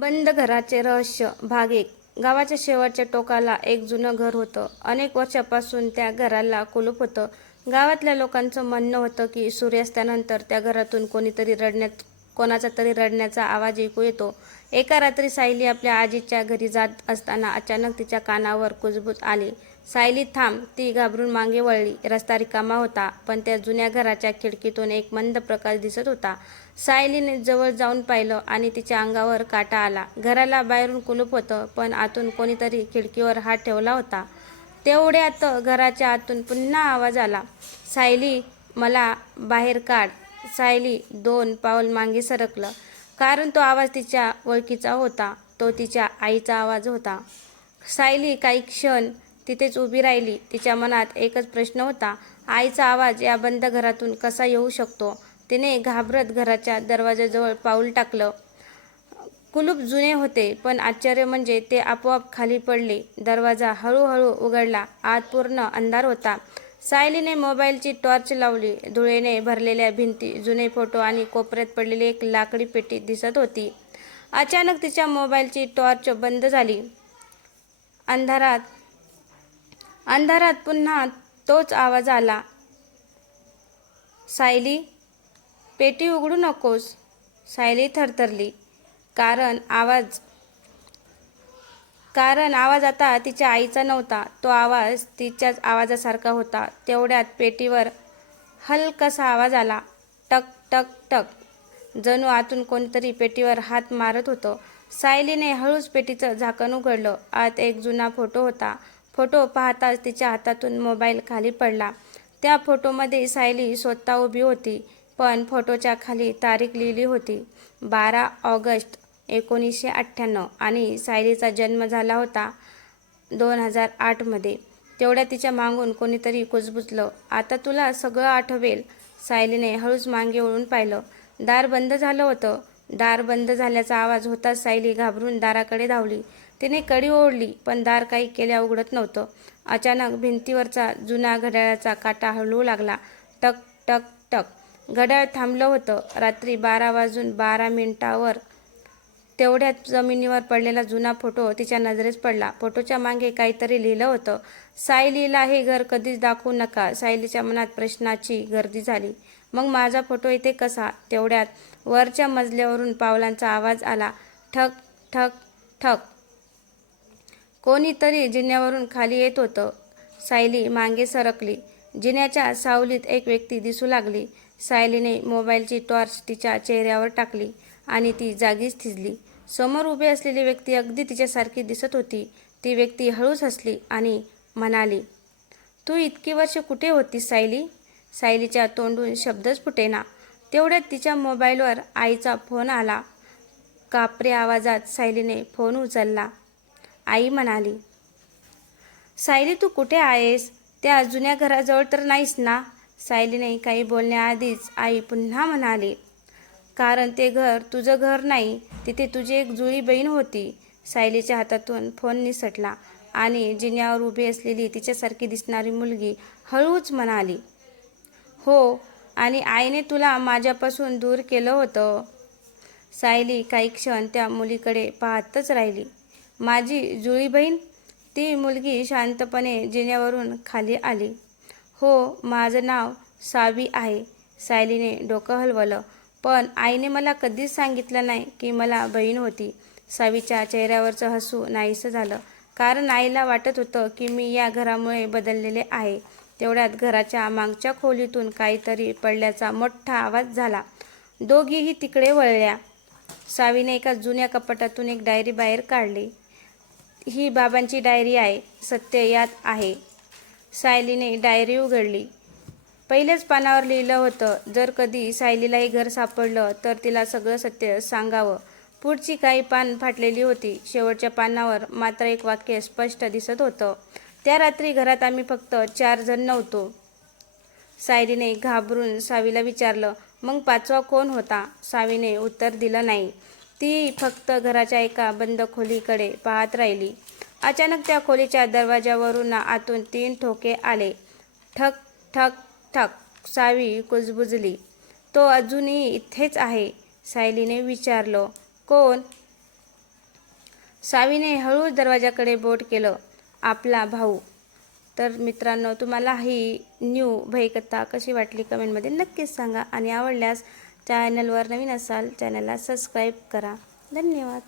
बंद घराचे रहस्य भाग 1. गावाच्या शेवटच्या टोकाला एक जुनं घर होतं. अनेक वर्षापासून त्या घराला कुलूप होतं. गावातल्या लोकांचं म्हणणं होतं की सूर्यास्तानंतर त्या घरातून कोणाचा तरी रडण्याचा आवाज ऐकू येतो. एका रात्री सायली आपल्या आजीच्या घरी जात असताना अचानक तिच्या कानावर कुजबूज आली. सायली थांब. ती घाबरून मागे वळली. रस्ता रिकामा होता, पण त्या जुन्या घराच्या खिडकीतून एक मंद प्रकाश दिसत होता. सायलीने जवळ जाऊन पाहिलं आणि तिच्या अंगावर काटा आला. घराला बाहेरून कुलूप होतं, पण आतून कोणीतरी खिडकीवर हात ठेवला होता. तेवढ्यात घराच्या आतून पुन्हा आवाज आला, सायली, मला बाहेर काढ. सायली 2 पाऊल मागे सरकलं, कारण तो आवाज तिच्या ओळखीचा होता. तो तिच्या आईचा आवाज होता. सायली काही क्षण तिथेच उभी राहिली. तिच्या मनात एकच प्रश्न होता, आईचा आवाज या बंद घरातून कसा येऊ शकतो? तिने घाबरत घराच्या दरवाजाजवळ पाऊल टाकलं. कुलूप जुने होते, पण आश्चर्य म्हणजे ते आपोआप खाली पडले. दरवाजा हळूहळू उघडला. आत पूर्ण अंधार होता. सायलीने मोबाईलची टॉर्च लावली. धुळेने भरलेल्या भिंती, जुने फोटो आणि कोपऱ्यात पडलेली एक लाकडी पेटी दिसत होती. अचानक तिच्या मोबाईलची टॉर्च बंद झाली. अंधारात पुन्हा तोच आवाज आला, सायली, पेटी उघडू नकोस. सायली थरथरली, कारण आवाज आता तिच्या आईचा नव्हता. तो आवाज तिच्याच आवाजासारखा होता. तेवढ्यात पेटीवर हलकासा आवाज आला, टक टक टक. जणू आतून कोणीतरी पेटीवर हात मारत होतं. सायलीने हळूच पेटीचं झाकण उघडलं. आत एक जुना फोटो होता. फोटो पाहताच तिच्या हातातून मोबाईल खाली पडला. त्या फोटोमध्ये सायली स्वतः उभी होती, पण फोटोच्या खाली तारीख लिहिली होती, 12 ऑगस्ट 1998, आणि सायलीचा जन्म झाला होता 2008 मध्ये. तेवढ्या तिच्या मागून कोणीतरी कुजबुजलं, आता तुला सगळं आठवेल. सायलीने हळूच मागे वळून पाहिलं. दार बंद झालं होतं. दार बंद झाल्याचा आवाज होताच सायली घाबरून दाराकडे धावली. तिने कडी ओढली, पण दार काही केल्या उघडत नव्हतं. अचानक भिंतीवरचा जुना घड्याळाचा काटा हलू लागला. टक टक टक. घड्याळ थांबलं होतं. रात्री 12:12 तेवढ्यात जमिनीवर पडलेला जुना फोटो तिच्या नजरेस पडला. फोटोच्या मागे काहीतरी लिहिलं होतं, सायलीला हे घर कधीच दाखवू नका. सायलीच्या मनात प्रश्नाची गर्दी झाली, मग माझा फोटो इथे कसा? तेवढ्यात वरच्या मजल्यावरून पावलांचा आवाज आला, ठक ठक ठक. कोणीतरी जिन्यावरून खाली येत होतं. सायली मागे सरकली. जिन्याच्या सावलीत एक व्यक्ती दिसू लागली. सायलीने मोबाईलची टॉर्च तिच्या चेहऱ्यावर टाकली आणि ती जागीच थिजली. समोर उभी असलेली व्यक्ती अगदी तिच्यासारखी दिसत होती. ती व्यक्ती हळूच हसली आणि म्हणाली, तू इतकी वर्ष कुठे होतीस सायली? सायलीच्या तोंडून शब्दच फुटेना. तेवढ्यात तिच्या मोबाईलवर आईचा फोन आला. कापऱ्या आवाजात सायलीने फोन उचलला. आई म्हणाली, सायली, तू कुठे आहेस? त्या जुन्या घराजवळ तर नाहीस ना? सायलीने काही बोलण्याआधीच आई पुन्हा म्हणाली, कारण ते घर तुझं घर नाही, तिथे तुझी एक जुळी बहीण होती. सायलीच्या हातातून फोन निसटला आणि जिन्यावर उभी असलेली तिच्यासारखी दिसणारी मुलगी हळूच म्हणाली, हो, आणि आईने तुला माझ्यापासून दूर केलं होतं. सायली काही क्षण त्या मुलीकडे पाहतच राहिली. माझी जुळी बहीण? ती मुलगी शांतपणे जिन्यावरून खाली आली. हो, माझं नाव सावी आहे. सायलीने डोकं हलवलं, पण आईने मला कधीच सांगितलं नाही की मला बहीण होती. सावीच्या चेहऱ्यावरचं हसू नाहीसं झालं, कारण आईला वाटत होतं की मी या घरामुळे बदललेले आहे. तेवढ्यात घराच्या मागच्या खोलीतून काहीतरी पडल्याचा मोठा आवाज झाला. दोघीही तिकडे वळल्या. सावीने एका जुन्या कपाटातून एक डायरी बाहेर काढली. ही बाबांची डायरी आहे, सत्य यात आहे. सायलीने डायरी उघडली. पहिल्याच पानावर लिहिलं होतं, जर कधी सायलीला हे घर सापडलं तर तिला सगळं सत्य सांगावं. पुढची काही पान फाटलेली होती. शेवटच्या पानावर मात्र एक वाक्य स्पष्ट दिसत होतं, त्या रात्री घरात आम्ही फक्त 4 जण नव्हतो. सायलीने घाबरून सावीला विचारलं, मग 5वा कोण होता? सावीने उत्तर दिलं नाही. ती फक्त घराच्या एका बंद खोलीकडे पाहत राहिली. अचानक त्या खोलीच्या दरवाजावरून आतून 3 ठोके आले. ठक ठक ठक. सावी कुजबुजली. तो अजूनही इथेच आहे? सायलीने विचारलं. कोण? सावीने हळूच दरवाजाकडे बोट केलं. आपला भाऊ. तर मित्रांनो, तुम्हाला ही न्यू भयकथा कशी वाटली कमेंटमध्ये नक्कीच सांगा आणि आवडल्यास चॅनलवर नवीन असाल चॅनलला सबस्क्राईब करा. धन्यवाद.